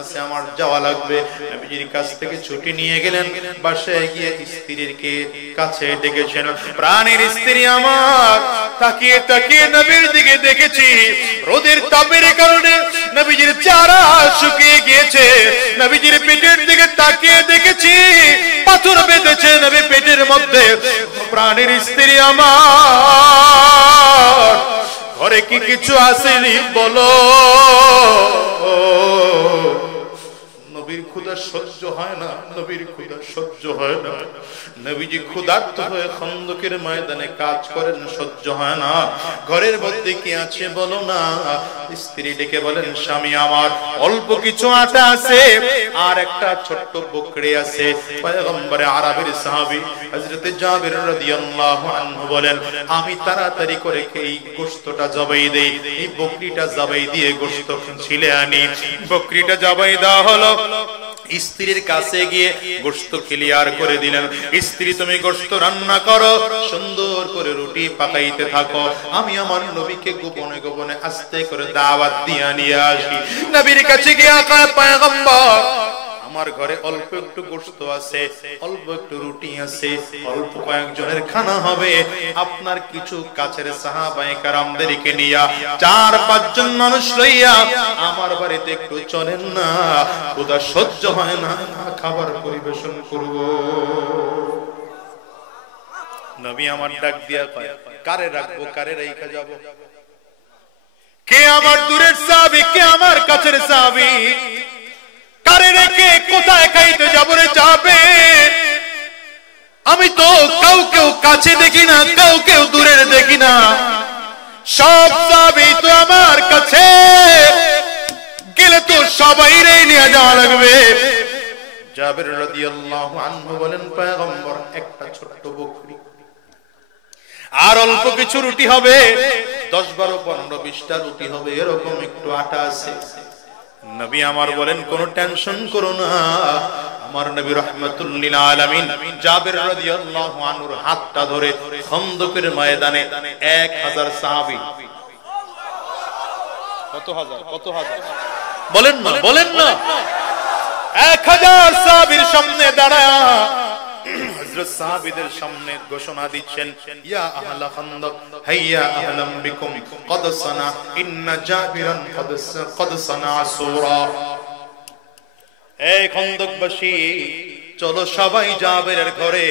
আছে, আমার যাওয়া লাগবে। নবীজির কাছ থেকে ছুটি নিয়ে গেলেন, বাসায় গিয়ে স্ত্রীর কাছে ডেকেছেন। প্রাণের স্ত্রী আমার, তাকিয়ে তাকিয়ে নবীর দিকে দেখেছি, রোদের তাপের কারণে নবীজির চেহারা শুকিয়ে গিয়েছে। নবীজির পেটের দিকে তাকিয়ে দেখেছি পাথর বেঁধেছে নবী পেটের মধ্যে। প্রাণের স্ত্রী আমার, ঘরে কি কিছু আসেনি বলো? নবীর ক্ষুধা সহ্য হয় না, নবীর ক্ষুধা সহ্য হয় না। নবীজি ক্ষুধার্ত হয়ে খন্দকের ময়দানে কাজ করেন, সহ্য হয় না। ঘরের মধ্যে কি আছে বলো না? স্ত্রী ডেকে বলেন, স্বামী আমার, অল্প কিছু আটা আছে আর একটা ছোট্ট বকরি আছে। পয়গম্বরে আরবের সাহাবী হযরত জাবির রাদিয়াল্লাহু আনহু বলেন, আমি তাড়াতাড়ি করে এই গোশতটা জবাই দেই, এই বকরিটা জবাই দিয়ে গোশত ছিলে আনি। বকরিটা জবাই দেওয়া হলো। স্ত্রীর কাছে গিয়ে গোশত ক্লিয়ার করে দিলেন। স্ত্রী, তুমি গোশত রান্না করো, সুন্দর করে রুটি পাকাইতে থাকো, আমি আমার নবীকে গোপনে গোপনে আস্তে করে দাওয়াত দিয়ে নিয়ে আসি। নবীর কাছে গিয়ে কয়, পয়গম্বর, আমার ঘরে অল্প একটু গোশত আছে, অল্প একটু রুটি আছে, অল্প কয়েকজনের খানা হবে। আপনার কিছু কাছের সাহাবায়ে কেরামদেরকে নিয়া 4-5 জন মানুষ লইয়া আমার বাড়িতে একটু চলেন না, ক্ষুধা সহ্য হয় না, খাবার পরিবেশন করব। নবী আমার ডাক দিয়া কয়, কারে রাখবো, কারে রাইখা যাব? কে আমার দূরের সাহাবী, কে আমার কাছের সাহাবী? কারে রেখে কোথায় খাইতে যাব রে যাবে? আমি তো কাউকেও কাছে দেখি না, কাউকেও দূরের দেখি না, সব সাহাবী তো আমার কাছে, গেলে তো সবাইরে নিয়ে যাওয়া লাগবে। জাবির রাদিয়াল্লাহু আনহু বলেন, পয়গম্বর, একটা ছোট্ট বকরি আর অল্প কিছু রুটি হবে, 10, 12, 15, 20টা রুটি হবে, এরকম একটু আটা আছে। নবী আমার বলেন, কোনো টেনশন করো না। আমার নবী রাহমাতুল লিল আলামিন জাবির রাদিয়াল্লাহু আনহুর হাতটা ধরে খন্দকের ময়দানে 1000 সাহাবী, কত হাজার বলেন না, বলেন না, 1000 সাহাবীর সামনে দাঁড়ায়া হযরত সাহাবীদের সামনে ঘোষণা দিচ্ছেন, ইয়া আহলা খন্দক হাইয়া আহলাম বিকুম কদ সানা ইন্না জাবিরান কদ সানা সূরা। এই খন্দকবাসী, চলো সবাই জাবিরের ঘরে,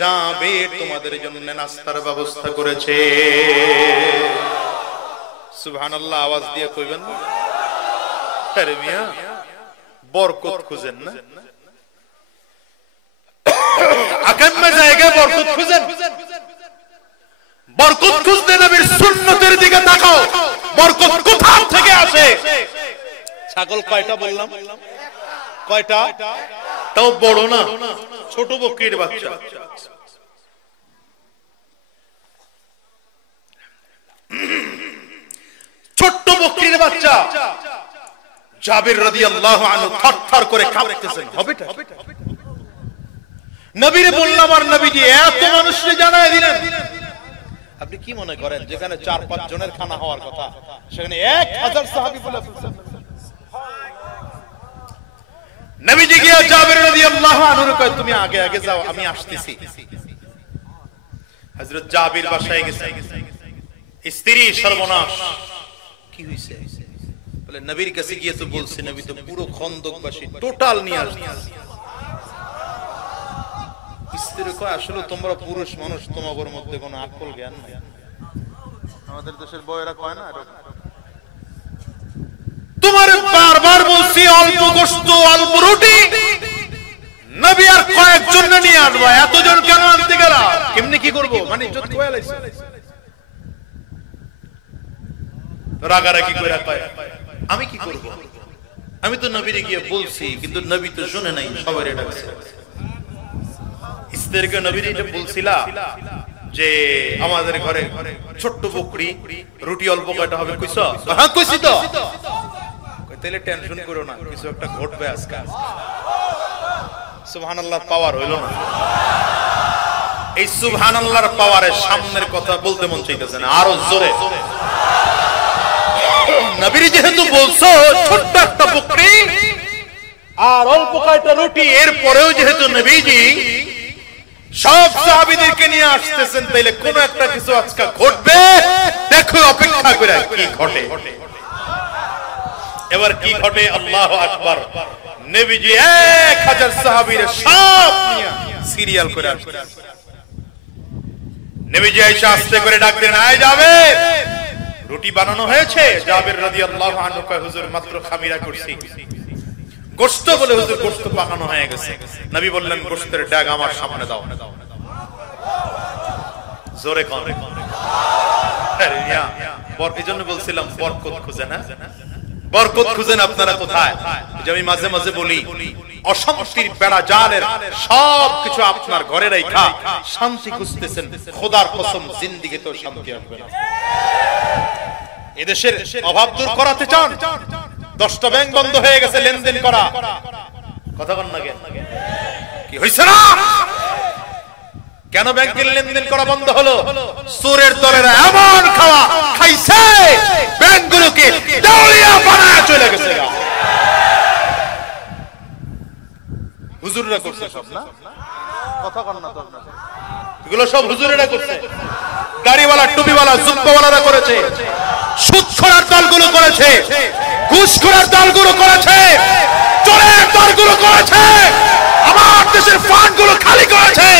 জাবির তোমাদের জন্য নাস্তার ব্যবস্থা করেছে। সুবহানাল্লাহ আওয়াজ দিয়ে কইবেন না? আরে মিয়া, বরকত খুঁজেন না? আকাম্মা জায়গায় বরকত খুঁজেন? বরকত খুঁজতে নবীর সুন্নতের দিকে তাকাও। বরকত কোথা থেকে আসে? ছাগল কয়টা বললাম? কয়টা? তাও বড় না, ছোট বকরির বাচ্চা। ছোট্ট বকরির বাচ্চা। জাবির রাদিয়াল্লাহু আনহু থরথর করে কাঁপতেছেন, হবেটা? নবীরে বললাম, আর নবীজি এত মানুষকে জানায় দিলেন। আপনি কি মনে করেন যেখানে 4-5 জনের খানা হওয়ার কথা, সেখানে 1000 সাহাবী বলে ফেলছেন? নবীজি গিয়ে জাবির রাদিয়াল্লাহু আনহুর কয়, তুমি আগে আগে যাও, আমি আসতেছি। হযরত জাবির বাসায় গেছে। স্ত্রী সর্বনাশ, কি হইছে? বলে নবীর কাছে গিয়ে তো বলছে, নবী তো পুরো খন্দকবাসী টোটাল নিয়ে আসছে। স্ত্রী কয়, আসলে তোমরা পুরুষ মানুষ, তোমাদের মধ্যে কোনো আকল জ্ঞান নাই। আমাদের দেশের বউয়েরা কয় না, তোমার বারবার বলছি অল্প গোশত, অল্প রুটি, নবী আর কয়েকজন নিয়ে আসবা, এতজন কেন আনতে গেলা? কেমনে কি করবো? মানে ইজ্জত কয়া লাইছে। রাগারাগি করে কয়, আমি কি করব? আমি তো নবীরে গিয়ে বলছি, কিন্তু নবী তো শুনে নাই, সবারই ডাকছে। স্ত্রীকে নবীর এটা বলছিলা যে আমাদের ঘরে ছোট্ট বকরি, রুটি অল্প কয়টা হবে? কইছো? হ্যাঁ কইছি তো। তাহলে টেনশন করো না, কিছু একটা ঘটবে আজকে। সুবহানাল্লাহ, পাওয়ার হইল না? এই সুবহানাল্লাহর পাওয়ারের সামনের কথা বলতে মন চাইতেছে না, আরো জোরে। নবীর যেহেতু বলছো ছোট্ট একটা বকরি, আর অল্প কয়টা রুটি, এরপরেও যেহেতু নবীজি সব সাহাবীদেরকে নিয়ে আসতেছেন, তাইলে কোন একটা কিছু আজকে ঘটবে, দেখো অপেক্ষা করে কি ঘটে। এবার কি ঘটে? আল্লাহু আকবার। নবীজি 1000 সাহাবীর সব নিয়ে সিরিয়াল করে আসছে। নবীজি আয়েশা আস্তে করে ডাক দেন, আয় যাবে, রুটি বানানো হয়েছে। জাবের রাদিয়াল্লাহু আনহু কয়, হুজুর মাত্র খামিরা করছি। গোশত বলে, হুজুর গোশত পাকানো হয়ে গেছে। নবী বললেন, গোশতের ডাক আমার সামনে দাও। জোরে কোন আরে মিয়া, এজন্য বলছিলাম বরকত খুঁজেন, বরকত খুঁজেন আপনারা কোথায়? যে আমি মাঝে মাঝে বলি, অশান্তির বেড়া জালের সবকিছু আপনার ঘরে রাখা শান্তি খুঁজতেছেন, খোদার কসম জিন্দেগিতেও শান্তি আসবে না। এদেশের অভাব দূর করাতে চান? 10টা ব্যাংক বন্ধ হয়ে গেছে লেনদেন করা, কথা বল না কেন? কি হইছে না? কেন ব্যাংকের লেনদেন করা বন্ধ হলো? চোরের দলেরা এমন খাওয়া খাইছে, ব্যাংকগুলোকে দেউলিয়া বানায় চলে গেছে। হুজুররা করছে সব, না কথা বল না তো? এগুলো সব হুজুরেরা করছে, দাড়িওয়ালা টুপিওয়ালা জুব্বাওয়ালারা করেছে, সুদখোরের দলগুলো করেছে, ঘুষখোরের দলগুলো করেছে, চোরের দলগুলো করেছে, আমার দেশের ফান্ডগুলো খালি করেছে।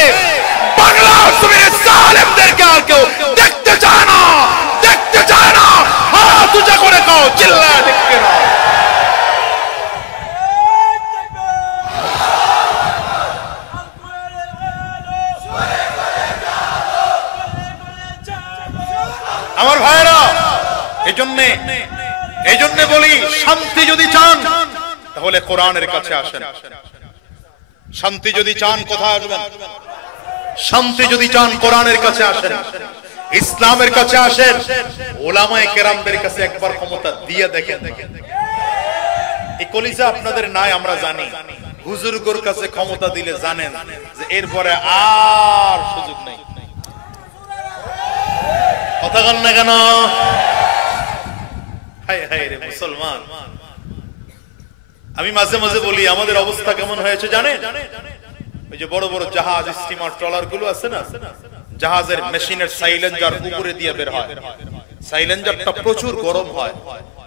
বাংলা জমিনের জালেমদেরকে আর কেউ দেখতে চায় না, দেখতে চায় না। হাত উঁচা করে কও, চিল্লায় দেখতে না। আমার ভাইরা, এজন্য বলি, শান্তি যদি চান তাহলে কোরআনের কাছে আসেন। শান্তি যদি চান কোথায় আসবেন? শান্তি যদি চান কোরআনের কাছে আসেন, ইসলামের কাছে আসেন। ওলামায়ে কেরামদের কাছে একবার ক্ষমতা দিয়ে দেখেন। এই কলিজা আপনাদের নাই আমরা জানি, হুজুরগোর কাছে ক্ষমতা দিলে জানেন যে এরপরে আর সুযোগ নেই। কথা বল না কেন? হায় হায় রে মুসলমান, আমি মাঝে মাঝে বলি আমাদের অবস্থা কেমন হয়েছে জানেন? ওই যে বড় বড় জাহাজ, স্টিমার, ট্রলার গুলো আছে না, জাহাজের মেশিনের সাইলেন্সার উপরে দিয়ে বের হয়, সাইলেন্সারটা প্রচুর গরম হয়।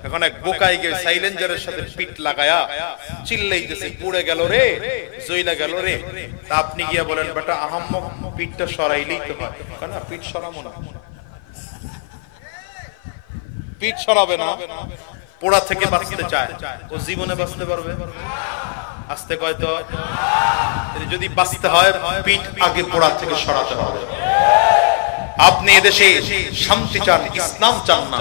এখন এক বোকাই গিয়ে সাইলেন্সারের সাথে পিঠ লাগায়া চিল্লাইতেছে, পুড়ে গেল রে, জইলা গেল রে। তা আপনি গিয়া বলেন, বেটা আহাম্মক, পিঠটা সরাইলেই তো হয়। কেন পিঠ সরাবো না? পিঠ সরাবে না, পোড়া থেকে বাঁচতে চায়, ও জীবনে বাঁচতে পারবে? আসতে কয় তো, যদি বাঁচতে হয় পিঠ আগে পোড়া থেকে সরাতে হবে। আপনি এদেশে শান্তি চান, ইসলাম চান না,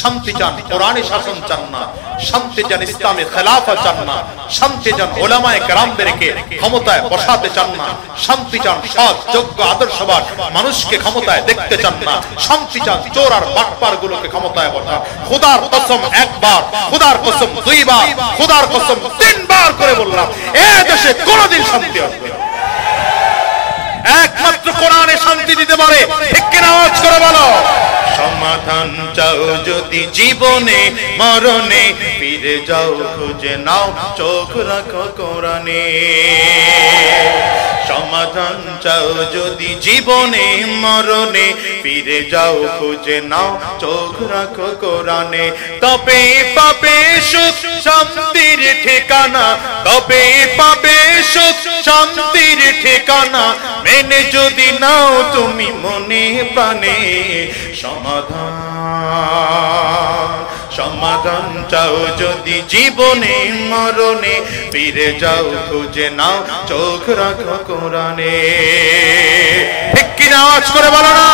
শান্তি চান কোরআনী শাসন চান না, শান্তি চান ইসলামে খেলাফা চান না, শান্তি চান ওলামায়ে কেরামদেরকে ক্ষমতায় বসাতে চান না, শান্তি চান সৎ যোগ্য আদর্শবান মানুষকে ক্ষমতায় দেখতে চান না, শান্তি চান চোর আর বাটপার গুলোকে ক্ষমতায় বসা। খোদার কসম একবার, খোদার কসম দুইবার, খোদার কসম 3 বার করে বললাম, এই দেশে কোনোদিন শান্তি আসবে না। একমাত্র কোরআনে শান্তি দিতে পারে, ঠিক কিনা? আওয়াজ করে বলো। সমাধান চাও যদি জীবনে মরণে, ফিরে যাও খুঁজে নাও, চোখ রাখো কোরআনে। সমাধান চাও যদি জীবনে মরণে, ফিরে যাও খুঁজে নাও, চোখ রাখো কোরআনে। তবে পাবে সুখ শান্তির ঠিকানা, তবে পাবে সুখ শান্তির ঠিকানা, মেনে যদি নাও তুমি মনে প্রাণে। সমাধান চাও যদি জীবনে মরণে, ফিরে যাও খুঁজে নাও, চোখ রাখো কোরআনে। ঠিক কিনা? আওয়াজ করে বলো না।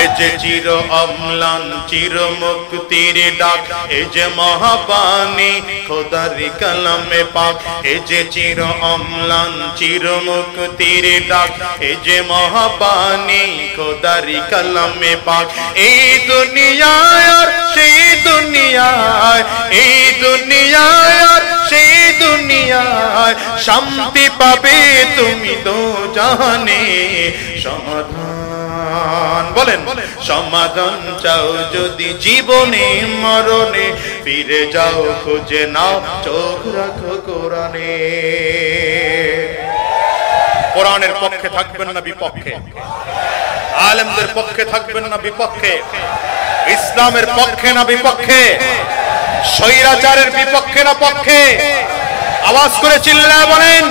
এই যে চির অম্লান চির মুক্তির ডাক, এই যে মহাবাণী খোদার কালামে পাক, এই যে চির অম্লান চির মুক্তির ডাক, এই যে মহাবাণী খোদার কালামে পাক। এই দুনিয়ায় আর সেই দুনিয়ায়, এই দুনিয়ায় আর সেই দুনিয়ায়, শান্তি পাবে তুমি তো জানে। সমাধান বলেন সমাধান চাও যদি জীবনে মরণে, ফিরে যাও খুঁজে নাও চোখ রাখো কোরআনে। কোরআনের পক্ষে থাকবেন না বিপক্ষে? আলেমদের পক্ষে থাকবেন না বিপক্ষে? ইসলামের পক্ষে না বিপক্ষে? স্বৈরাচারের বিপক্ষে না পক্ষে? আওয়াজ করে চিল্লায় বলেন।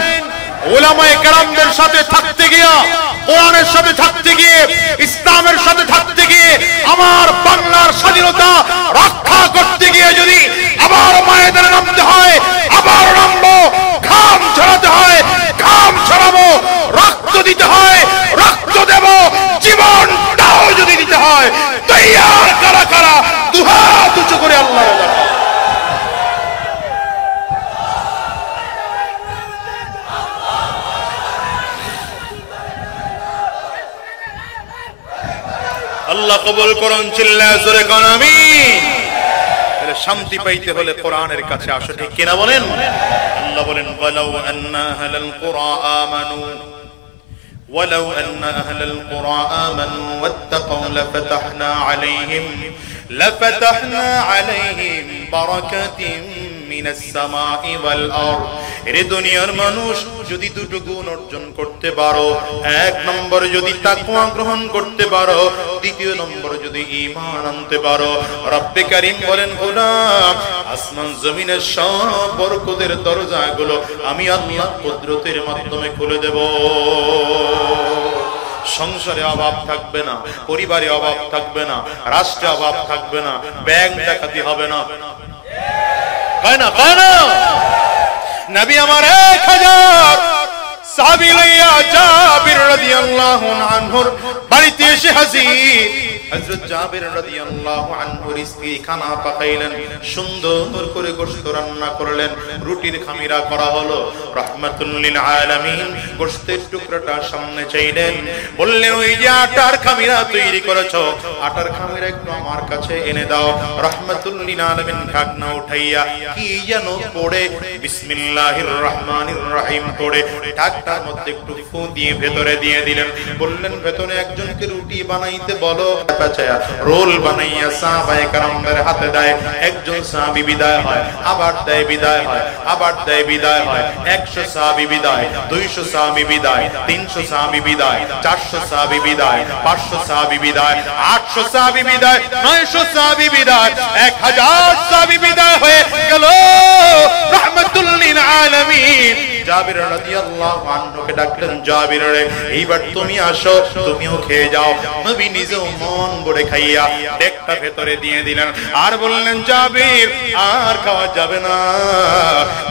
উলামায়ে কেরামদের সাথে থাকতে গিয়ে, কোরআনের সাথে থাকতে গিয়ে, ইসলামের সাথে থাকতে গিয়ে, আমার বাংলার স্বাধীনতা রক্ষা করতে গিয়ে যদি আবার ময়দানে নামতে হয়, আবার নামবো। ঘাম ছড়াতে হয়, ঘাম ছড়াবো। রক্ত দিতে হয়, রক্ত দেব। জীবনটাও যদি দিতে হয়, তৈয়ার কারা কারা দুহাত উঁচু করে আল্লাহর রাজা। আল্লাহ কবুল করুন, চিল্লায় জোরে কোন আমিন। তাহলে শান্তি পাইতে হলে কোরআনের কাছে আসো, ঠিক কিনা বলেন? আল্লাহ বলেন ওয়ালাউ আন্না আহলাল কুরা আমানু ওয়ালাউ আন্না আহলাল কুরা আমানু ওয়াত্তাকাউ লাফাতাহনা আলাইহিম বারাকাতিন মিনাস সামাই ওয়াল আরদ। এর দুনিয়ার মানুষ যদি দুটো গুণ অর্জন করতে পারো, এক নম্বর যদি তাকওয়া গ্রহণ করতে পারো, দ্বিতীয় নম্বর যদি ঈমান আনতে পারো, রব্বে কারীম বলেন গোলাম আসমান জমিনের সব বরকতের দরজাগুলো আমি আল্লাহ কুদরতের মাধ্যমে খুলে দেব। সংসারে অভাব থাকবে না, পরিবারে অভাব থাকবে না, রাষ্ট্রে অভাব থাকবে না, ব্যাংক ডাকাতি হবে না। কয় না কয় না? নবী আমার 1000 সাহাবী লইয়া জাবির রাদিয়াল্লাহু আনহুর বাড়িতে এসে হাজির। হযরত জাবির রাদিয়াল্লাহু আনহুর স্ত্রী খানা পাকাইলেন, সুন্দর করে গোশত রান্না করলেন, রুটির খামিরা করা হলো। রাহমাতুল লিল আলামিন গোশতের টুকরাটা সামনে চাইলেন, বললেন ওই যে আটার খামিরা তৈরি করেছো, আটার খামিরা একটু আমার কাছে এনে দাও। রাহমাতুল লিল আলামিন ঢাকনা উঠাইয়া কি যেন পড়ে বিসমিল্লাহির রহমানির রহিম পড়ে ঢাকনার মধ্যে একটু ফু দিয়ে ভেতরে দিয়ে দিলেন। বললেন ভেতরে একজনকে রুটি বানাইতে বলো। রোল বানাইয়া সাহাবায়ে কেরামদের হাতে দেয়। একজন সাহাবী বিদায় হয়, আবার দেয় বিদায় হয়, আবার দেয় বিদায় হয়। 100 সাহাবী বিদায়, 200 সাহাবী বিদায়, 300 সাহাবী বিদায়, 400 সাহাবী বিদায়, 500 সাহাবী বিদায়, 800 সাহাবী বিদায়, 900 সাহাবী বিদায়, 1000 সাহাবী বিদায় হয়ে গেল। রাহমাতুল লিল আলামিন জাবির রাদিয়াল্লাহু আনহুকে ডাকলেন, জাবির রে এইবার তুমি আসো, তুমিও খেয়ে যাও। নবী নিজেও মন ভরে খাইয়া ডেকটা ভেতরে দিয়ে দিলেন, আর বললেন জাবির আর খাওয়া যাবে না,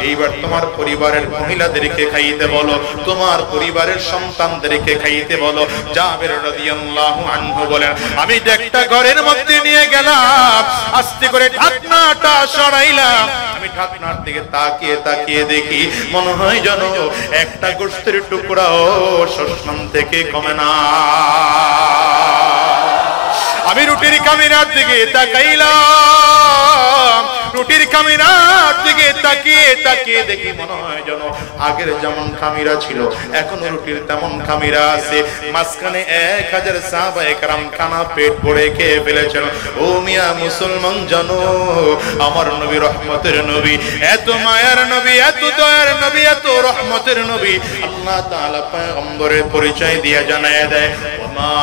এইবার তোমার পরিবারের মহিলাদেরকে খাইতে বলো, তোমার পরিবারের সন্তানদেরকে খাইতে বলো। জাবির রাদিয়াল্লাহু আনহু বলেন আমি ডেকটা ঘরের মধ্যে নিয়ে গেলাম, আস্তে করে ঢাকনাটা সরাইলাম। আমি ঢাকনার দিকে তাকিয়ে তাকিয়ে দেখি মনে হয় যেন একটা গোশতের টুকরাও শোষণ থেকে কমে না। আমি রুটির কামিনার দিকে তাকাইলাম, রুটির কামিনার দিকে তাকিয়ে তাকিয়ে দেখি মনে হয় যেন আগের যেমন কামিরা ছিল এখনো রুটির তেমন কামিরা আছে। মাঝখানে 1000 সাহাবায়ে কেরাম খানা পেট ভরে খেয়ে ফেলেছেন। ও মিয়া মুসলমান জানো, আমার নবী রহমতের নবী, এত মায়ার নবী, এত দয়ার নবী, এত রহমতের নবী। আল্লাহ তাআলা পয়গম্বরের পরিচয় দিয়ে জানায় দেয় ওমা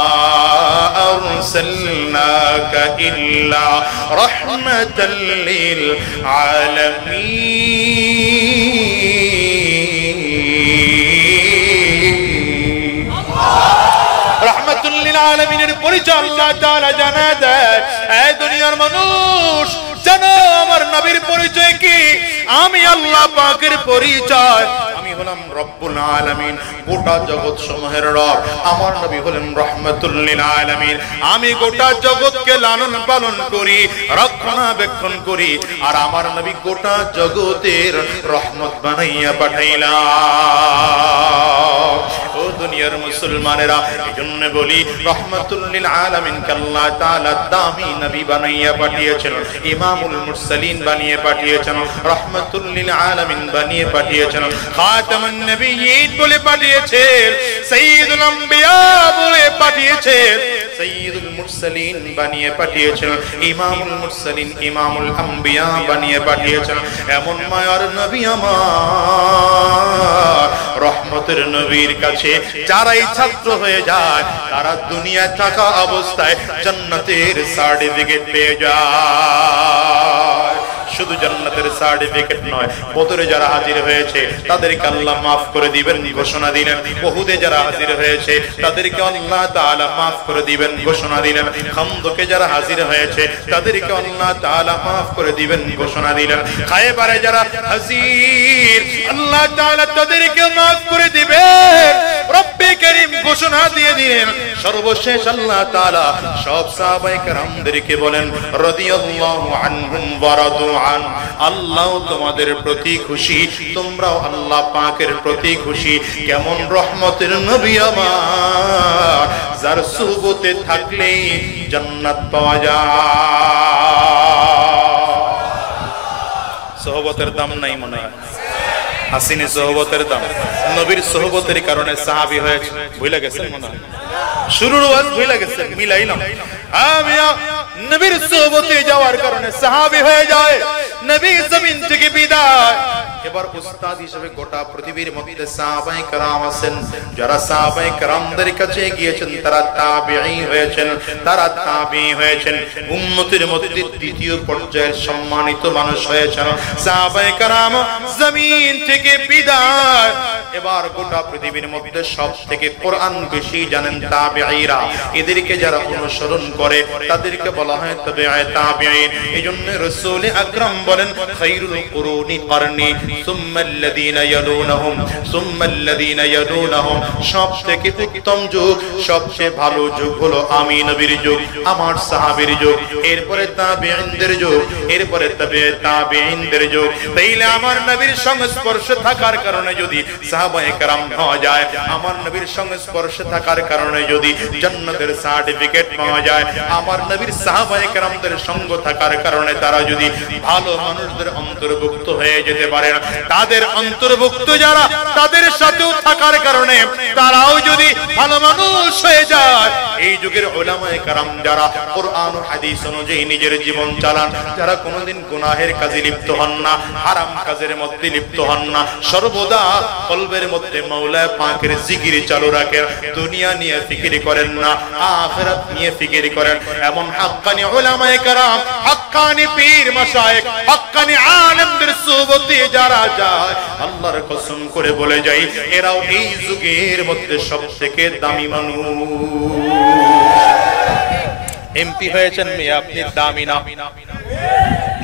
আরসালনাকা ইল্লা রাহমাতাল লিল আলামিন। রাহমাতুল লিল আলামিনের পরিচয় আল্লাহ তাআলা জানায় দেয়, এই দুনিয়ার মানুষ জানো আমার নবীর পরিচয় কি? আমি আল্লাহ পাকের পরিচয়, আমি হলাম রব্বুল আলামিন, গোটা জগৎ সমূহের রব। আমার নবী হলেন রাহমাতুল লিল আলামিন। আমি গোটা জগৎকে লালন পালন করি, রক্ষণাবেক্ষণ করি, আর আমার নবী গোটা জগতের রহমত বানাইয়া পাঠাইলাম। ও দুনিয়ার মুসলমানেরা, এজন্য বলি রাহমাতুল লিল আলামিন কে আল্লাহ তাআলা দামি নবী বানাইয়া পাঠিয়েছেন, ইমামুল মুরসালিন বানিয়ে পাঠিয়েছেন, রাহমাতুল লিল আলামিন বানিয়ে পাঠিয়েছেন, খাতামুন নবিয়্যিন বলে পাঠিয়েছেন, সাইয়্যিদুল আম্বিয়া বলে পাঠিয়েছেন। সাইয়্যিদুল মুরসালিন বানিয়ে পাঠিয়েছেন, ইমামুল মুরসালিন ইমামুল আম্বিয়া বানিয়ে পাঠিয়েছেন। এমন মায়ার নবী আমার, রহমতের নবীর কাছে যারাই ছাত্র হয়ে যায় তারা দুনিয়ায় থাকা অবস্থায় জান্নাতের সার্টিফিকেট পেয়ে যায়। শুধু জান্নাতের সার্টিফিকেট নয়, বদরে যারা হাজির হয়েছে তাদেরকে আল্লাহ মাফ করে দিবেন ঘোষণা দিলেন। উহুদে যারা হাজির হয়েছে তাদেরকে আল্লাহ তাআলা মাফ করে দিবেন ঘোষণা দিলেন। খান্দকে যারা হাজির হয়েছে তাদেরকে আল্লাহ তাআলা মাফ করে দিবেন ঘোষণা দিলেন। খায়বারে যারা হাজির আল্লাহ তাআলা তাদেরকে মাফ করে দিবেন রব্বে কারীম ঘোষণা দিয়ে দিলেন। সর্বশেষ আল্লাহ তাআলা সব সাহাবায়ে কেরামদেরকে বলেন রাদিয়াল্লাহু আনহুম ওয়া রাদু আন, আল্লাহ তোমাদের প্রতি খুশি, তোমরাও আল্লাহ পাকের প্রতি খুশি। কেমন রহমতের নবী আমার, যার সুহবতে থাকলেই জান্নাত পাওয়া যায়। সুহবতের দাম নাই মনে হয়, হাসিনে সোহবতের দাম। নবীর সোহবতের কারণে সাহাবী হয়েছে, ভুলে গেছেন মনে হয়, শুরুর ওয়াজ ভুলে গেছেন, মিলাইলাম। আমিয়া নবীর সোহবতে যাওয়ার কারণে সাহাবী হয়ে যায়, নবী জমিন থেকে বিদায়। এবার উস্তাদ হিসেবে গোটা পৃথিবীর মধ্যে সাহাবায়ে কেরাম আছেন, যারা সাহাবায়ে কেরামদের কাছে গিয়েছেন তারা তাবিঈ হয়েছেন, তারা তাবিঈ হয়েছেন, উম্মতের মধ্যে দ্বিতীয় পর্যায়ের সম্মানিত মানুষ হয়েছেন সাহাবায়ে কেরাম। জমিন থেকে বিদায়, এবার গোটা পৃথিবীর মধ্যে সব থেকে কোরআন বেশি জানেন তাবিঈরা। এদেরকে যারা অনুসরণ করে তাদেরকে বলা হয় তাবিঈ তাবিঈন। এইজন্য রাসূল আকরাম বলেন খায়রুল কুরুনি করনি সুম্মাল্লাযীনা ইয়ালুনহুম সুম্মাল্লাযীনা ইয়ালুনহুম, সবথেকে উত্তম যুগ, সবচেয়ে ভালো যুগ হলো আমি নবীর যুগ, আমার সাহাবীর যুগ, এরপরে তাবিঈনদের যুগ, এরপরে তাবিঈনদের যুগ। তাইলে আমার নবীর সংস্পর্শে থাকার কারণে যদি সাহাবায়ে কেরাম পাওয়া যায়, আমার নবীর সংস্পর্শে থাকার কারণে যদি জান্নাতের সার্টিফিকেট পাওয়া যায়, আমার নবীর সাহাবায়ে কেরামদের সঙ্গ থাকার কারণে তারা যদি ভালো মানুষদের অন্তর্ভুক্ত হয়ে যেতে পারে, তাদের অন্তর্ভুক্ত যারা তাদের সাথেও থাকার কারণে তারাও যদি ভালো মানুষ হয়ে যায়, এই যুগের উলামায়ে কেরাম যারা কোরআন ও হাদিস অনুযায়ী নিজের জীবন চালান, যারা কোনোদিন গুনাহের কাজে লিপ্ত হন না, হারাম কাজের মধ্যে লিপ্ত হন না, সর্বদা কলবের মধ্যে মাওলা পাকের জিকির চালু রাখেন, দুনিয়া নিয়ে ফিকির করেন না, আখিরাত নিয়ে ফিকির করেন, এমন হাক্কানি উলামায়ে কেরাম, হাক্কানি পীর মাশায়েখ, হাক্কানি আলেমদের সুহবতে যারা যায়, আল্লাহর কসম করে বলে যাই এরাও এই যুগের মধ্যে সবথেকে দামি মানুষ। এমপি হয়েছেন আপনি দামি না,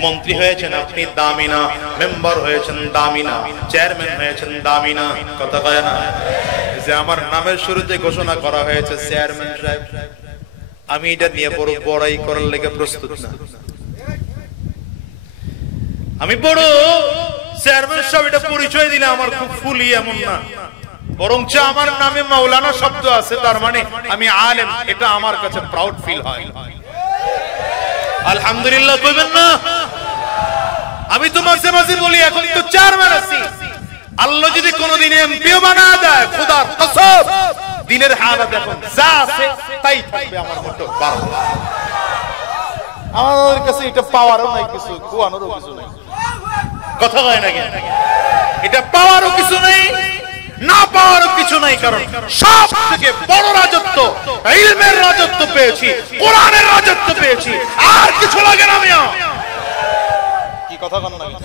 মন্ত্রী হয়েছেন আপনি দামি না, মেম্বার হয়েছেন দামি না, চেয়ারম্যান হয়েছেন দামি না, কথা কয় না? যে আমার নামের শুরুতে ঘোষণা করা হয়েছে চেয়ারম্যান সাহেব, আমি এটা নিয়ে বড় বড়াই করার লেগে প্রস্তুত না। আমি বড় চেয়ারম্যান সাহেব এটা পরিচয় দিলে আমার খুব ফুলি এমন না, বরঞ্চ আমার নামে মাওলানা শব্দ আছে, তার মানে আমি আলেম, এটা আমার কাছে প্রাউড ফিল হয়। আলহামদুলিল্লাহ কইবেন না? আমি তো মাঝে মাঝে বলি এখন তো চেয়ারম্যান আছি, আল্লাহ যদি কোনোদিন এমপিও বানা দেয়, খোদার কসম দিনের হালাত এখন যা আছে তাই থাকবে আমার মতো। আমার কাছে এটা পাওয়ারও নাই, কিছু কুয়ানোরও কিছু নাই, কথা হয় না কেন? এটা পাওয়ারও কিছু নেই, না পাওয়ারও কিছু নাই, কারণ সব থেকে বড় রাজত্ব ইলমের রাজত্ব পেয়েছি, কোরআনের রাজত্ব পেয়েছি, আর কিছু লাগে না। আমি কি কথা বলেন না?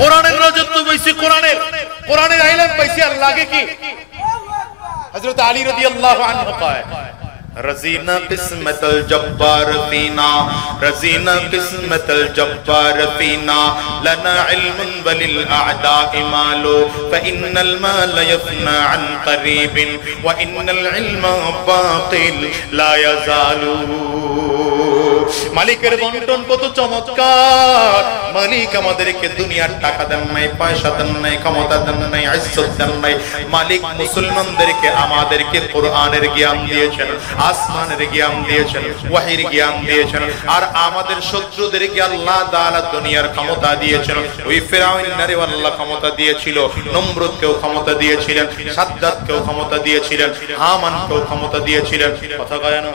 কোরআনের রাজত্ব পেয়েছি, কোরআনের ইলম পেয়েছি, আর লাগে কি? হযরত আলী রাদিয়াল্লাহু আনহু কয় रज़ीना किस्मतल जब्बार फीना, रज़ीना किस्मतल जब्बार फीना, लना इल्मुन वलिल अअदाइ मालो, फ़इन्नल माल यफ़ना अन क़रीबिन व इन्नल इल्मा बाक़िल ला यज़ालू। মালিকের বন্টন কত চমৎকার। মালিক আমাদেরকে দুনিয়ার টাকা দেন নাই, পয়সা দেন নাই, ক্ষমতা দেন নাই, ইজ্জত দেন নাই। মালিক মুসলমানদেরকে আমাদেরকে কোরআনের জ্ঞান দিয়েছেন, আসমানের জ্ঞান দিয়েছেন, ওয়াহির জ্ঞান দিয়েছেন। আর আমাদের শত্রুদেরকে আল্লাহ তাআলা দুনিয়ার ক্ষমতা দিয়েছেন। ওই ফিরআউনের আল্লাহ ক্ষমতা দিয়েছিল, নমরুদকেও ক্ষমতা দিয়েছিলেন, সাদ্দাতকেও ক্ষমতা দিয়েছিলেন, হামানকেও ক্ষমতা দিয়েছিলেন। কথা কয় না?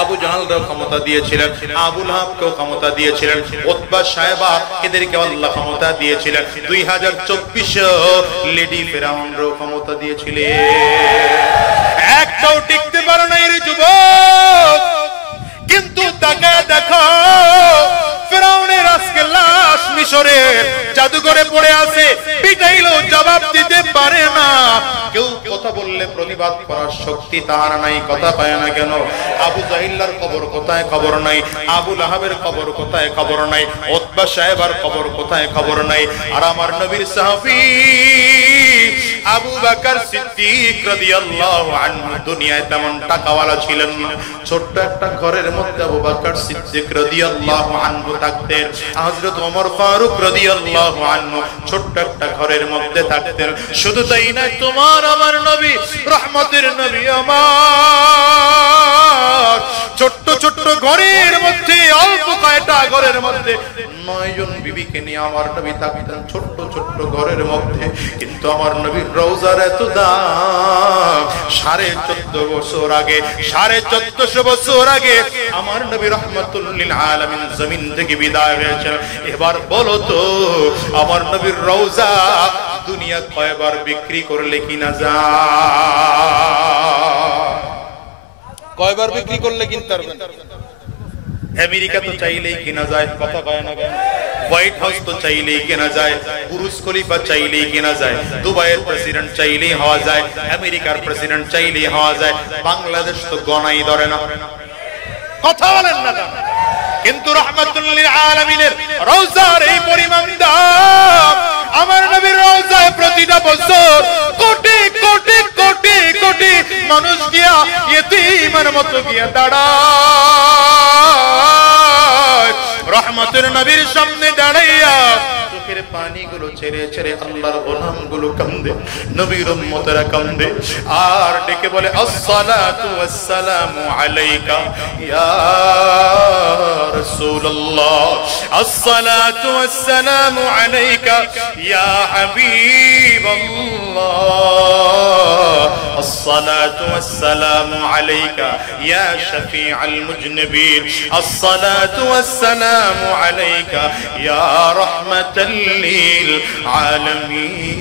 আবু জাহলকেও ক্ষমতা দিয়েছিলেন, আবু লাহাবকেও ক্ষমতা দিয়েছিলেন, উতবা সায়বা এদেরকে আল্লাহ ক্ষমতা দিয়েছিলেন। 2024 লেডি ফিরআউনরও ক্ষমতা দিয়েছিলেন। একটাও টিকতে পারে না এর যুবক। কিন্তু তাকায় দেখো ফিরআউনের আজকে লাশ মিশরে জাদুঘরে পড়ে আছে, পিটাইলো জবাব দিতে পারে না। কেউ কথা বললে প্রতিবাদ করার শক্তি তার নাই। কথা পায় না কেন? আবু জাহিল্লার কবর কোথায়? খবর নাই। আবু লাহাবের কবর কোথায়? খবর নাই। উতবা সাহেবার কবর কোথায়? খবর নাই। আর আমার নবীর সাহাবী আবু বকর সিদ্দিক রাদিয়াল্লাহু আনহু দুনিয়ায় তেমন টাকাওয়ালা ছিলেন না। ছোট্ট একটা ঘরের মধ্যে আবু বকর সিদ্দিক রাদিয়াল্লাহু আনহু থাকতেন। হযরত ওমর ফারুক রাদিয়াল্লাহু আনহু ছোট্ট একটা ঘরের মধ্যে থাকতেন। শুধু তাই না, তোমার আমার নবী, রহমতের নবী আমার ছোট্ট ছোট্ট ঘরের মধ্যে, অল্প কয়টা ঘরের মধ্যে 9 জন বিবিকে নিয়ে আমার নবী থাকতেন ছোট্ট ছোট্ট ঘরের মধ্যে। কিন্তু আমার নবীর রওজার এত দাম। 14.5 বছর আগে, 1450 বছর আগে আমার নবী রাহমাতুল লিল আলামিন জমিন থেকে বিদায় হয়েছেন। এবার বলো তো আমার নবীর রওজা দুনিয়া কয়বার বিক্রি করলে কিনা যায়? কয়বার বিক্রি করলে কিনতে পারবেন? আমেরিকা তো চাইলেই কেনা যায়। কথা কয় না কেন? হোয়াইট হাউস তো চাইলেই কেনা যায়, বুরুজ খলিফা চাইলেই কেনা যায়, দুবাইয়ের প্রেসিডেন্ট চাইলেই হওয়া যায়, আমেরিকার প্রেসিডেন্ট চাইলেই হওয়া যায়। বাংলাদেশ তো গনাই ধরে না। কথা বলেন না কেন? কিন্তু রাহমাতুল লিল আলামিনের রওজার এই পরিমাণ দাম। আমার নবীর রওজায় প্রতিটা বছর কোটি কোটি কোটি কোটি মানুষ গিয়া ইতিমের মতো গিয়া দাঁড়ায়। রহমতের নবীর সামনে দাঁড়াইয়া চোখের পানিগুলো ছেড়ে ছেড়ে আল্লাহর গোলামগুলো কান্দে, নবীর উম্মতেরা কান্দে আর ডেকে বলে আসসালাতু ওয়াসসালামু আলাইকা ইয়া রাসূলুল্লাহ, আসসালাতু ওয়াসসালামু আলাইকা ইয়া হাবিবাল্লাহ, আসসালাতু ওয়াসসালামু আলাইকা ইয়া শাফিআল মুজনিবিন, আসসালাতু ওয়াসসালামু আলাইকা ইয়া রাহমাতাল লিল আলামিন।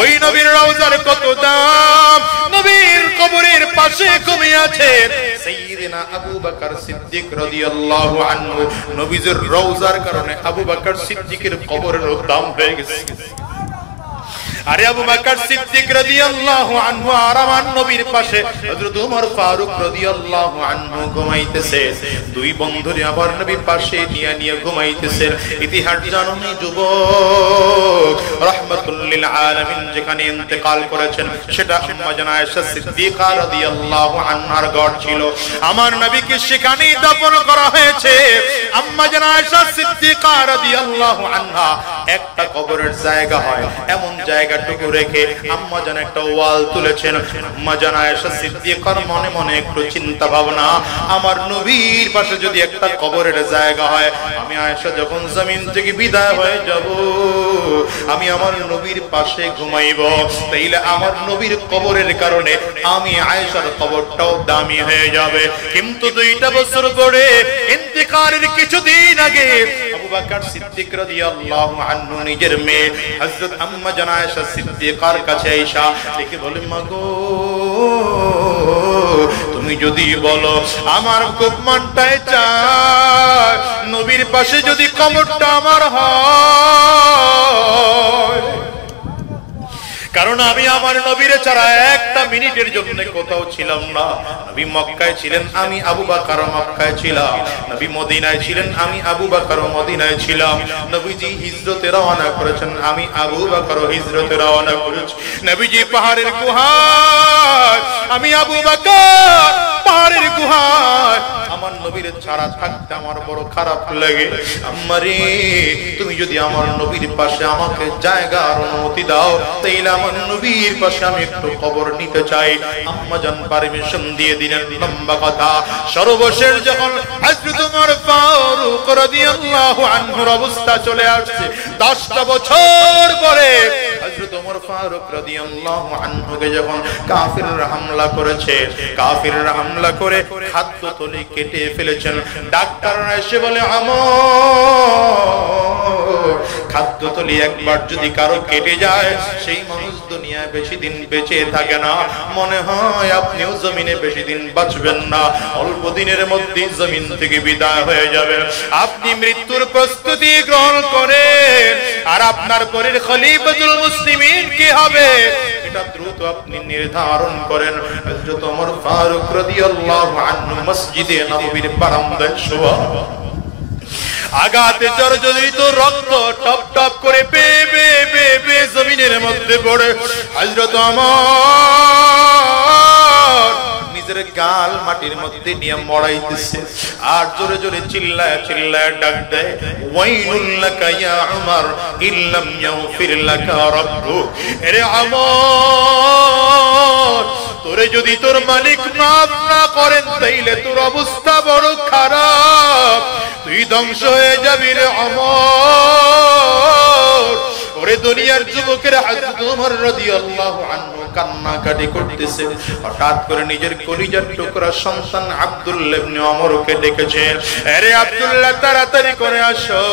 ওই নবীর রওজার কত দাম। নবীর কবরের পাশে ঘুমিয়ে আছেন সাইয়্যিদিনা আবু বকর সিদ্দিক রাদিয়াল্লাহু আনহু। নবীর রওজার কারণে আবু বকর সিদ্দিকের কবরের দাম হয়ে গেছে। আরে আবু বকর সিদ্দিক রাদিয়াল্লাহু আনহু আর আমার নবীর পাশে হযরত ওমর ফারুক রাদিয়াল্লাহু আনহু ঘুমাইতেছে। দুই বন্ধুরে আমার নবীর পাশে নিয়ে ঘুমাইতেছে। ইতিহাস জানো নি যুবক? রাহমাতুল লিল আলামিন যেখানে ইন্তেকাল করেছেন সেটা আম্মা জান আয়েশা সিদ্দিকা রাদিয়াল্লাহু আনহার ঘর ছিল। আমার নবীকে সেখানেই দাফন করা হয়েছে। আম্মা জান আয়েশা সিদ্দিকা রাদিয়াল্লাহু আনহা একটা কবরের জায়গা হয় এমন জায়গাটুকু রেখে আম্মা জান একটা ওয়াল তুলেছেন। আম্মা জান আয়েশা সিদ্দিকার মনে মনে একটু চিন্তা ভাবনা, আমার নবীর পাশে যদি একটা কবরের জায়গা হয়, আমি আয়েশা যখন জমিন থেকে বিদায় হয়ে যাব আমি আমার নবীর পাশে ঘুমাইব, তাইলে আমার নবীর কবরের কারণে আমি আয়েশার কবরটাও দামি হয়ে যাবে। কিন্তু 2টা বছর পরে ইন্তেকালের কিছুদিন আগে আবু বকর সিদ্দিক রাদিয়াল্লাহু আনহু নিজের মেয়ে হযরত আম্মা জান আয়েশা সিদ্দিকার কাছে আয়েশা ডেকে বলে, মাগো তুমি যদি বলো আমার খুব মনটায় চায় নবীর পাশে যদি কবরটা আমার হয়, কারণ আমি আমার নবীর ছাড়া একটা মিনিটের জন্য কোথাও ছিলাম না। নবী মক্কায় ছিলেন, আমি আবু বকর মক্কায় ছিলাম। নবী মদিনায় ছিলেন, আমি আবু বকর মদিনায় ছিলাম। নবীজি হিজরতে রওনা করেছেন, আমি আবু বকর হিজরতে রওনা করেছি। নবীজি পাহাড়ের গুহায়, আমি আবু বকর পাহাড়ের গুহায়। আমার নবীর ছাড়া থাকতে আমার বড় খারাপ লাগে। আম্মারে, তুমি যদি আমার নবীর পাশে আমাকে জায়গার অনুমতি দাও, তাইলে আমার নবীর পাশে আমি একটু কবর নিতে চাই। আম্মা জান পারমিশন দিয়ে দিলেন। লম্বা কথা, সর্বশেষ যখন হযরত ওমর ফারুক রাদিয়াল্লাহু আনহুর অবস্থা চলে আসছে, 10টা বছর পরে হযরত ওমর ফারুক রাদিয়াল্লাহু আনহুকে যখন কাফিররা হামলা করেছে, কাফিররা হামলা করে খাদ্যথলি কেটে ফেলেছেন। ডাক্তাররা এসে বলে, আমর, খাদ্যথলি একবার যদি কারো কেটে যায়, সেই মানুষ দুনিয়ায় বেশি দিন বেঁচে থাকে না। মনে হয় আপনিও জমিনে বেশি দিন বাঁচবেন না, অল্প দিনের মধ্যে জমিন থেকে বিদায় হয়ে যাবে। আপনি মৃত্যুর প্রস্তুতি গ্রহণ করেন, আর আপনার পরের খলিফাতুল মুসলিমিন কি হবে এটা দ্রুত আপনি নির্ধারণ করেন। হযরত ওমর ফারুক রাদিয়াল্লাহু আনহু মসজিদে নববীর বারান্দায় শোয়া, আঘাতে জর্জরিত, রক্ত টপ টপ করে বেয়ে বেয়ে বেয়ে বেয়ে জমিনের মধ্যে পড়ে। হযরত ওমর নিজের গাল মাটির মধ্যে নিয়ে মড়াইতেছে, আর জোরে জোরে চিল্লায় চিল্লায় ডাক দেয়, ওয়াইলুল লাকা ইয়া উমর ইল্লাম ইয়াগফির লাকা রাব্বুক। আরে ওমর, তোরে যদি তোর মালিক মাফ না করেন, তাইলে তোর অবস্থা বড় খারাপ, তুই ধ্বংস হয়ে যাবি রে ওমর। ওরে দুনিয়ার যুবকের হযরত ওমর রাদিয়াল্লাহু আনহু কান্নাকাটি করতেছে। হঠাৎ করে নিজের কলিজার টুকরা সন্তান আব্দুল্লাহ ইবনে ওমরকে ডেকেছে, আরে আব্দুল্লাহ তাড়াতাড়ি করে আসো।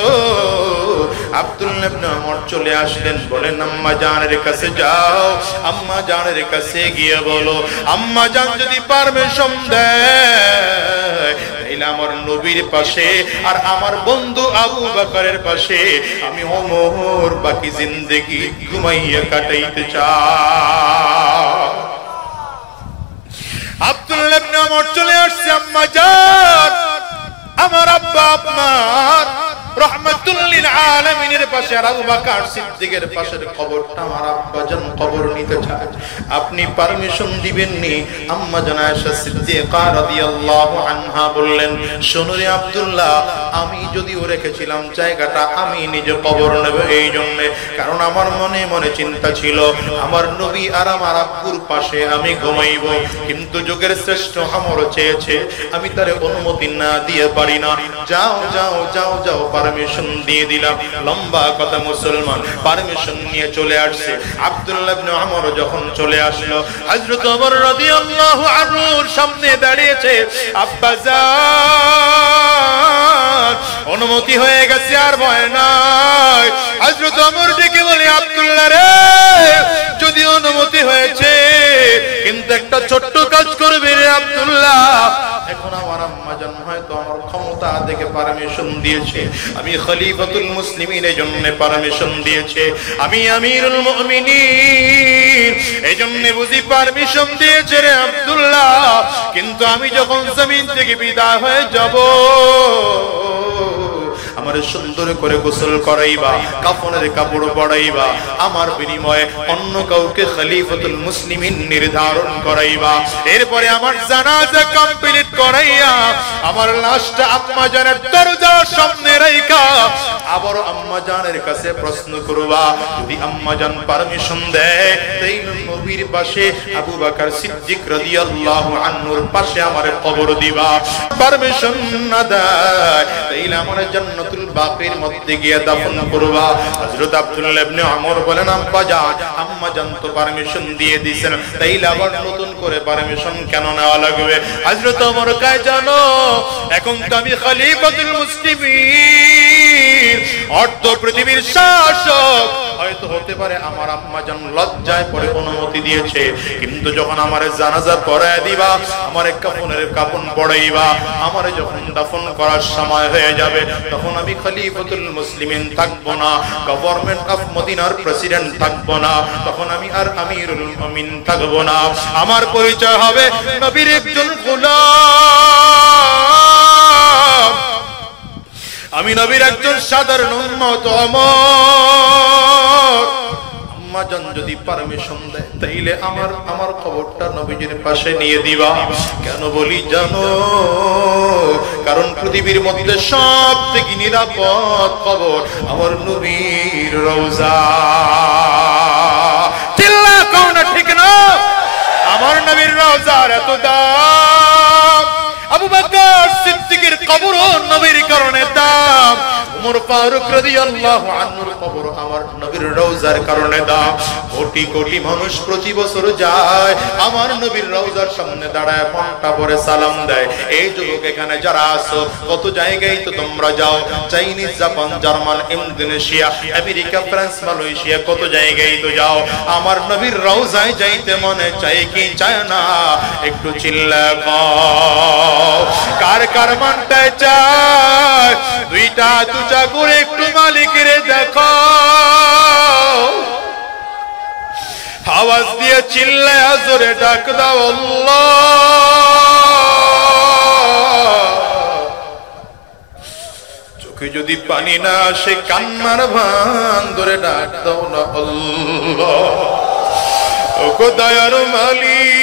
আব্দুল্লাহ ইবনে ওমর চলে আসলেন, বলেন আম্মা জানের কাছে যাও। আম্মা জানের কাছে গিয়ে বলো, আম্মা জান যদি পারমিশন দেয়, আমার নবীর পাশে আর আমার বন্ধু আবু বকরের পাশে আমি ওমর বাকি জিন্দেগি ঘুমাইয়া কাটাইতে চাই। আব্দুল্লাহ ইবনে ওমর চলে আসছে, আম্মা জান, আমার আব্বা আপনার রহমাতুল লিল আলামিনের পাশে আর আবু বকর সিদ্দিকের পাশের কবরটা আমার আব্বা জান কবর নিতে চায়, আপনি পারমিশন দিবেন নি? আম্মা জান আয়েশা সিদ্দিকা রাদিয়াল্লাহু আনহা বললেন, শোনো রে আব্দুল্লাহ, আমি যদিও রেখেছিলাম জায়গাটা আমি নিজে কবর নেব এই জন্য, কারণ আমার মনে মনে চিন্তা ছিল আমার নবী আর আমার আব্বুর পাশে আমি ঘুমাইব, কিন্তু যুগের শ্রেষ্ঠ আমর চেয়েছে, আমি তারে অনুমতি না দিয়ে পারি না। যাও যাও যাও যাও, পারমিশন দিয়ে দিলাম। লম্বা কথা, মুসলমান পারমিশন নিয়ে চলে আসছে। আব্দুল্লাহ ইবনে ওমর যখন চলে আসলো, হযরত ওমর রাদিয়াল্লাহু আনহুর সামনে দাঁড়িয়েছে, আব্বা জান অনুমতি হয়ে গেছে, আর ভয় নাই। হযরত ওমর ডেকে বলে, আব্দুল্লাহ রে, যদি অনুমতি হয়েছে, কিন্তু একটা ছোট্ট কাজ করবে রে আব্দুল্লাহ। এখন আমার আম্মা জান হয়তো আমার ক্ষমতা দেখে পারমিশন দিয়েছে, আমি খলিফাতুল মুসলিমিনের জন্য পারমিশন দিয়েছে, আমি আমিরুল মুমিনিন এজন্য বুঝি পারমিশন দিয়েছে রে আব্দুল্লাহ, কিন্তু আমি যখন জমিন থেকে বিদায় হয়ে যাব, আমারে সুন্দর করে গোসল করাইবা, কাফনের কাপড় পরাইবা, আমার বিনিময়ে অন্য কাউকে খলিফাতুল মুসলিমিন নির্ধারণ করাইবা, এরপরে আমার জানাজা কমপ্লিট করাইয়া আমার লাশটা আম্মা জানের দরজার সামনে রাইখা আবার আম্মা জানের কাছে প্রশ্ন করবা, যদি আম্মা জান পারমিশন দেয়, তাইলে নবীর পাশে আবু বকর সিদ্দিক রাদিয়াল্লাহু আনহুর পাশে আমারে কবর দিবা। পারমিশন না দেয়, তাইলে আমার জান্নাতুল বাকির মধ্যে গিয়ে দাফন করবা। হযরত আব্দুল্লাহ ইবনে ওমর বলেন, আব্বা জান, আম্মা জান তো পারমিশন দিয়ে দিয়েছেন, তাইলে আবার নতুন করে পারমিশন কেন নেওয়া লাগবে? হযরত ওমর কয়, জানো, এখন তো আমি খলিফাতুল মুসলিমিন, অর্ধ পৃথিবীর শাসক, হয়তো হতে হতে পারে আমার আম্মা জান লজ্জায় পড়ে অনুমতি দিয়েছে, কিন্তু যখন আমারে জানাজা পড়ায় দিবা, আমারে কাফনের কাফন পড়াইবা, আমারে যখন দাফন করার সময় হয়ে যাবে, তখন আমি খলিফাতুল মুসলিমিন থাকবো না, গভর্নমেন্ট অফ মদিনার প্রেসিডেন্ট থাকবো না, তখন আমি আর আমিরুল মুমিনিন থাকবো না। আমার পরিচয় হবে নবীর একজন গোলাম, আমি নবীর একজন সাধারণ উম্মত। আম্মা জান যদি পারমিশন দেয় তাইলে আমার খবরটা নবীজির পাশে নিয়ে দিবা। কেন বলি জানো? কারণ পৃথিবীর মধ্যে সবথেকে নিরাপদ খবর আমার নবীর রওজা। চিল্লা কও না ঠিক না? আমার নবীর রওজার এত দাম, আবু বকর সিদ্দিকের কবরও নবীর কারণে দাম, ওমর ফারুক রাদিয়াল্লাহু আনহুর কবর আমার নবীর রওজার কারণে দাম। কোটি কোটি মানুষ প্রতি বছর যায় আমার নবীর রওজার সামনে দাঁড়ায় ঘন্টা পরে সালাম দেয়। এই যুবক এখানে যারা আছো, কত জায়গায় তো তোমরা যাও, Chinese, Japan, German, Indonesia, America, France, Malaysia, কত জায়গায় তো যাও। আমার নবীর রওজায় যাইতে মনে চাই কি চায় না? একটু চিল্লা কও, কার কার মনটায় চায়? দুইটা দুটা করে একটু মালিকের দেখো, আওয়াজ দিয়ে চিল্লায়া জোরে ডাক দাও আল্লাহ। চোখে যদি পানি না আসে, কান্নার ভান ধরে ডাক দাও না আল্লাহ। ওগো দয়ার মালিক,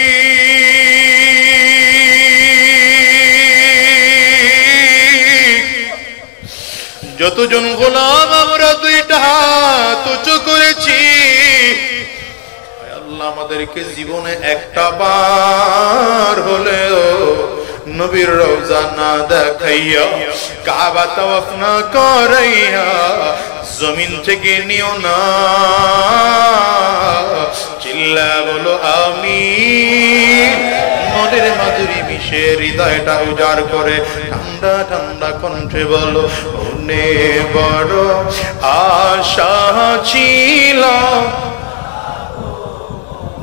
যতজন গোলাম আমরা দুইটা হাত উঁচু করেছি, আল্লাহ আমাদেরকে জীবনে একটা বার হলেও নবীর রওজা না দেখাইয়া, কাবা তাওয়াফ না করাইয়া জমিন থেকে নিও না। চিল্লা বলো আমিন। মনের মাধুরী মিশে হৃদয়টা উজাড় করে ঠান্ডা ঠান্ডা কণ্ঠে বলো, মনে বড় আশা ছিল।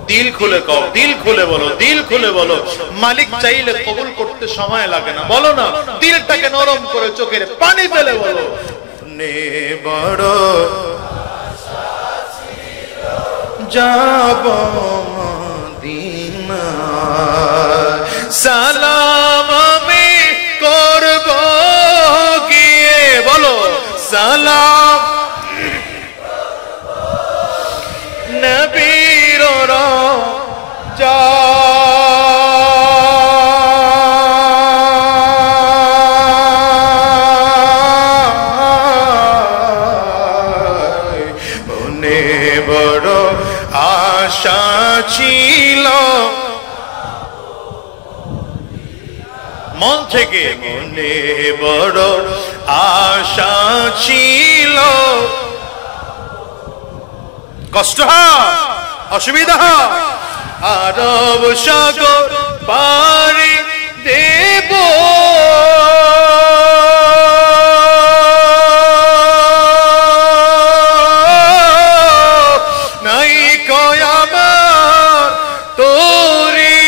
দিল খুলে কও, দিল খুলে বলো, দিল খুলে বলো। মালিক চাইলে কবুল করতে সময় লাগে না, বলো না, দিলটাকে নরম করে চোখের পানি ফেলে বলো, মনে বড় যাব মদিনা, সালাম আমি করব গিয়ে, বলো সালাম নবীর রওজা। মনে বড় আশা ছিল, মন থেকে মনে বড় আশা ছিল। কষ্ট হয়, অসুবিধা হয়, আরব সাগর পাড়ি দেব, নাই কয় আমার তোরি,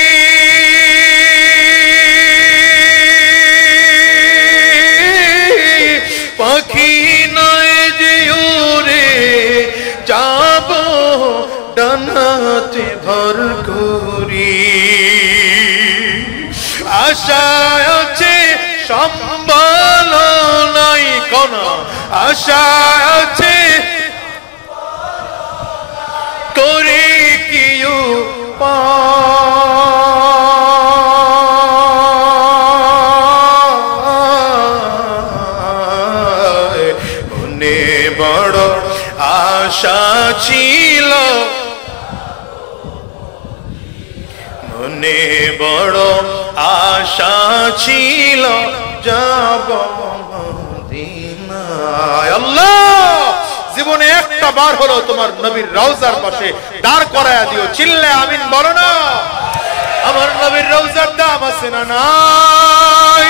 পাখি নয় যে উড়ে যাব ডানাতে ভর করি। আশা আছে সম্বল নাই কোন, আশা আছে করে কি মনে বড় আশা ছিল, মনে বড় আশা ছিল যাব মদিনায়। আল্লাহ জীবনে একটা বার হলো তোমার নবীর রওজার পাশে দাঁড় করায়া দিও। চিল্লে আমিন বলো না। আমার নবীর রওজার দাম আছে না নাই?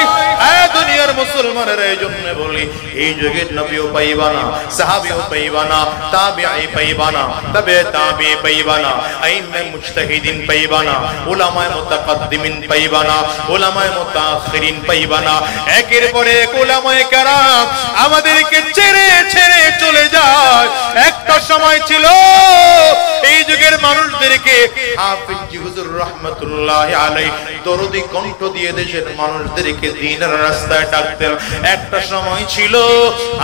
দুনিয়ার মুসলমানেরা এই জন্য বলি, এই যুগের নবীও পাইবা না, সাহাবীও পাইবা না, তাবিঈ পাইবা না, তবে তাবিঈ পাইবা না, আইম্মে মুজতাহিদিন পাইবা না, উলামায়ে মুতাকাদ্দিমিন পাইবা না, উলামায়ে মুতাআখিরিন পাইবা না। একের পর এক উলামায়ে কেরাম আমাদেরকে ছেড়ে ছেড়ে চলে যায়। একটা সময় ছিল এই যুগের মানুষদেরকে হাফিজ হুজুর রাহমাতুল্লাহি আলাইহি দরদি কণ্ঠ দিয়ে দেশের মানুষদেরকে দ্বীনের রাস্তায় ডাকতেন। একটা সময় ছিল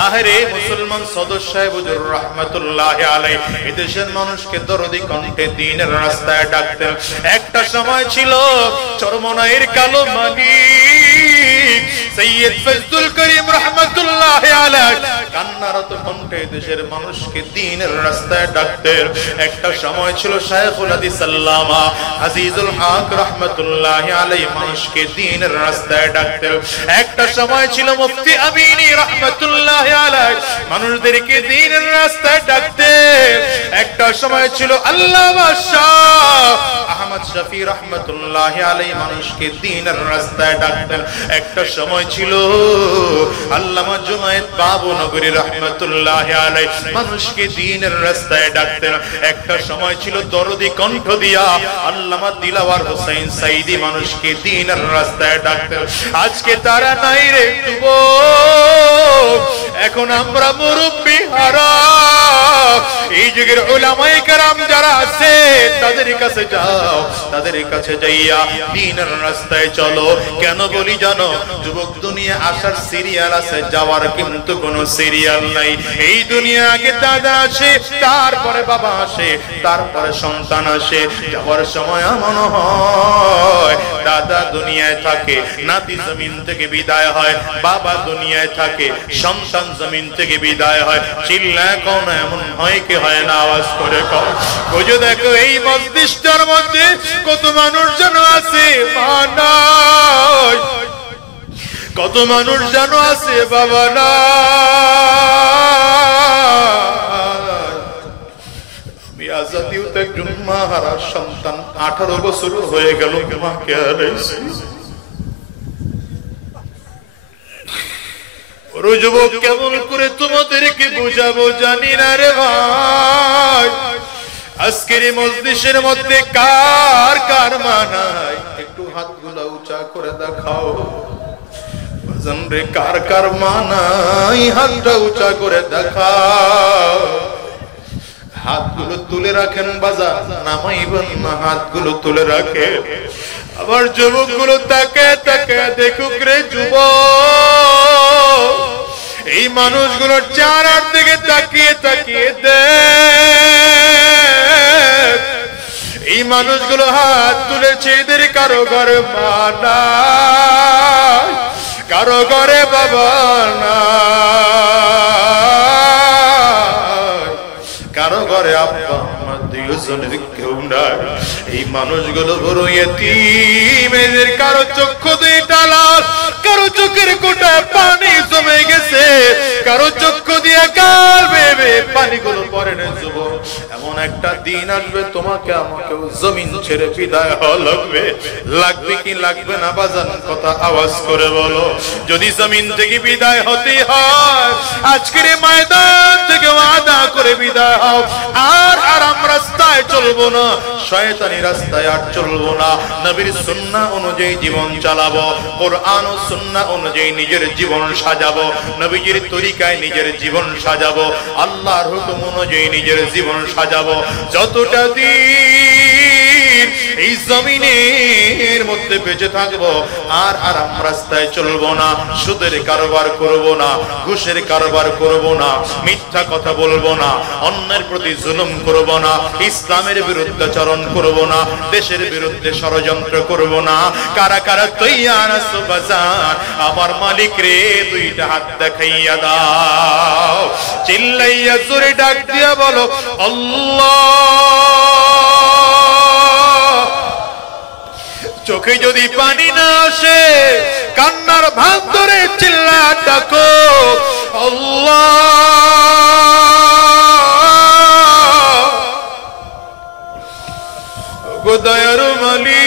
আহরে মুসলমান সদস্য সাহেব হুজুর রাহমাতুল্লাহি আলাইহি এই দেশের মানুষকে দরদি কণ্ঠে দ্বীনের রাস্তায় ডাকতেন। একটা সময় ছিল চরমনাইয়ের কালো মালিক সৈয়দ ফজলুল করিম রাহমাতুল্লাহি আলাইহি কান্নারত কণ্ঠে দেশের মানুষকে দ্বীনের রাস্তায় ডাকতেন। একটা সময় ছিল শায়খুল হাদিস আল্লামা আজিজুল হক রাহমাতুল্লাহি আলাইহি মানুষকে দ্বীনের রাস্তায় ডাকতেন। একটা সময় ছিল মুফতি আমিনী রাহমাতুল্লাহি আলাইহি মানুষদেরকে দ্বীনের রাস্তায় ডাকতেন। একটা সময় ছিল আল্লামা শাহ আহমদ শফি রাহমাতুল্লাহি আলাইহি মানুষকে দ্বীনের রাস্তায় ডাকতেন। একটা সময় ছিল আল্লামা জুনায়েদ বাবুনগরী রাহমাতুল্লাহি আলাইহি মানুষকে দ্বীনের রাস্তায় ডাকতেন। একটা সময় ছিল দরদি কণ্ঠ দিয়া আল্লামা দিলাওয়ার হোসেন সাইদি মানুষকে দ্বীনের রাস্তায় ডাকতেন। আজকে তারা নাই রে যুবক, এখন আমরা মুরব্বি হারা। এই যুগের উলামায়ে কেরাম যারা আছে তাদের কাছে যাও, তাদের কাছে যাইয়া দ্বীনের রাস্তায় চলো। কেন বলি জানো? যুবক, দুনিয়া আসার সিরিয়াল আছে, যাওয়ার কিন্তু কোনো সিরিয়াল নাই। এই দুনিয়া আগে দাদা আসে, তারপরে বাবা আসে, তারপরে সন্তান আসে। যাওয়ার সময় এমন হয় দাদা দুনিয়ায় থাকে, নাতি জমিন থেকে বিদায় হয়, বাবা দুনিয়ায় থাকে, সন্তান জমিন থেকে বিদায় হয়। চিল্লায় কোন এমন হয় কি হয় না? আওয়াজ করে কও। বুঝো দেখো এই মস্তিষ্কের মধ্যে কত মানুষ যেন আছে মা নাই, কত মানুষ যেন আছে বাবা না। জাতীয় একজন মা হারা সন্তান 18 বছর হয়ে গেল, মাকে হারাইছে। যুবক, কেমন করে তোমাদেরকে বুঝাবো জানি না রে ভাই। আজকের এই মজলিসের মধ্যে কার কার মা নাই? একটু হাতগুলো উঁচা করে দেখাও বাজান রে, কার কার মা নাই? হাতটা উঁচা করে দেখাও। হাতগুলো তুলে রাখেন বাজার, নামাইবেন না, হাতগুলো তুলে রাখে। আবার যুবকগুলো তাকে তাকে দেখুক রে যুবক, এই মানুষগুলোর চেহারার দিকে তাকিয়ে তাকিয়ে দেখ। এই মানুষগুলো হাত তুলেছে, এদের কারো ঘরে মা নাই, কারো ঘরে বাবা নাই, কারো ঘরে আব্বা আত্মীয়জনের কেউ নাই। এই মানুষগুলো বড় ইতিম, এদের কারো চক্ষু দিয়ে টালা, কারো চোখের কোটায় পানি জমে গেছে, কারো চক্ষু দিয়ে গাল বেবে পানিগুলো পড়ে না। যুবক, এমন একটা দিন আসবে তোমাকে আমাকেও জমিন ছেড়ে বিদায় হওয়া লাগবে। লাগবে কি লাগবে না বাজান? কথা আওয়াজ করে বলো। যদি জমিন থেকে বিদায় হতে হয়, আজকের ময়দান থেকে ওয়াদা করে বিদায় হও। আর আরাম রাস্তায় চলবো না, শয়তানি রাস্তায় আর চলবো না। নবীর সুন্নাহ অনুযায়ী জীবন চালাবো, কোরআন ও সুন্নাহ অনুযায়ী নিজের জীবন সাজাবো, নবীজির তরিকায় নিজের জীবন সাজাবো, আল্লাহর হুকুম অনুযায়ী নিজের জীবন সাজাবো। যতটা দিন এই জমিনের মধ্যে বেঁচে থাকবো, আর আরাম রাস্তায় চলবো না, সুদের কারবার করবো না, ঘুষের কারবার করবো না, মিথ্যা কথা বলবো না, অন্যের প্রতি জুলুম করবো না, ইসলামের বিরুদ্ধে আচরণ করবো না, দেশের বিরুদ্ধে ষড়যন্ত্র করবো না। কারা কারা তৈয়ার আছো বাজার? আমার মালিক রে দুইটা হাত দেখাইয়া দাও, চিল্লাইয়া জোরে ডাক দিয়া বলো আল্লাহ। চোখে যদি পানি না আসে, কান্নার ভান ধরে চিল্লা ডাকো আল্লাহ। গো দয়ার মালিক,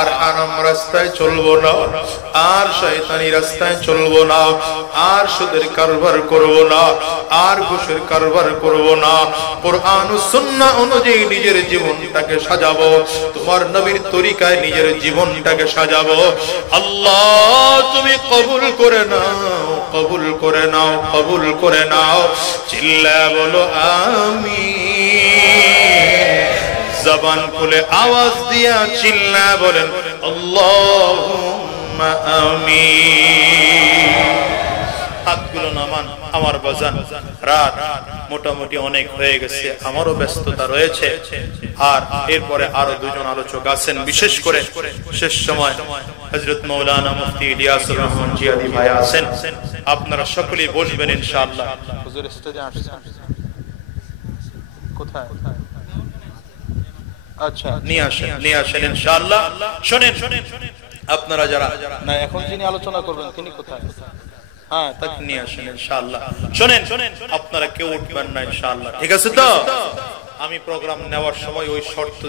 আর হারাম রাস্তায় চলবো না, আর শয়তানি রাস্তায় চলবো না, আর সুদের কারবার করব না, আর ঘুষের কারবার করব না। কোরআন ও সুন্নাহ অনুযায়ী নিজের জীবনটাকে সাজাবো, তোমার নবীর তরিকায় নিজের জীবনটাকে সাজাবো। আল্লাহ তুমি কবুল করে নাও, কবুল করে নাও, কবুল করে নাও। চিল্লা বলো আমিন। জবান খুলে আওয়াজ দিয়া চিল্লা বলেন আল্লাহুম্মা আমিন। হাতগুলো নামান আমার বাজান, রাত মোটামুটি অনেক হয়ে গেছে, আমারও ব্যস্ততা রয়েছে। আর এরপরে আরো দুজন আলোচক আছেন, বিশেষ করে শেষ সময় হযরত মাওলানা মুফতি ইলিয়াসুর রহমান জিয়াদি ভাই আছেন। আপনারা সকলেই বসবেন ইনশাআল্লাহ। হুজুর স্টেজে আসছেন কোথায়? আচ্ছা নিয়ে আসেন ইনশাআল্লাহ। শুনেন আপনারা যারা না এখন যিনি আলোচনা করবেন তিনি কোথায়? হ্যাঁ তাকে নিয়ে আসেন ইনশাআল্লাহ। শুনেন আপনারা কেউ উঠবেন না ইনশাআল্লাহ, ঠিক আছে তো? আমি প্রোগ্রাম নেওয়ার সময় ওই শর্ত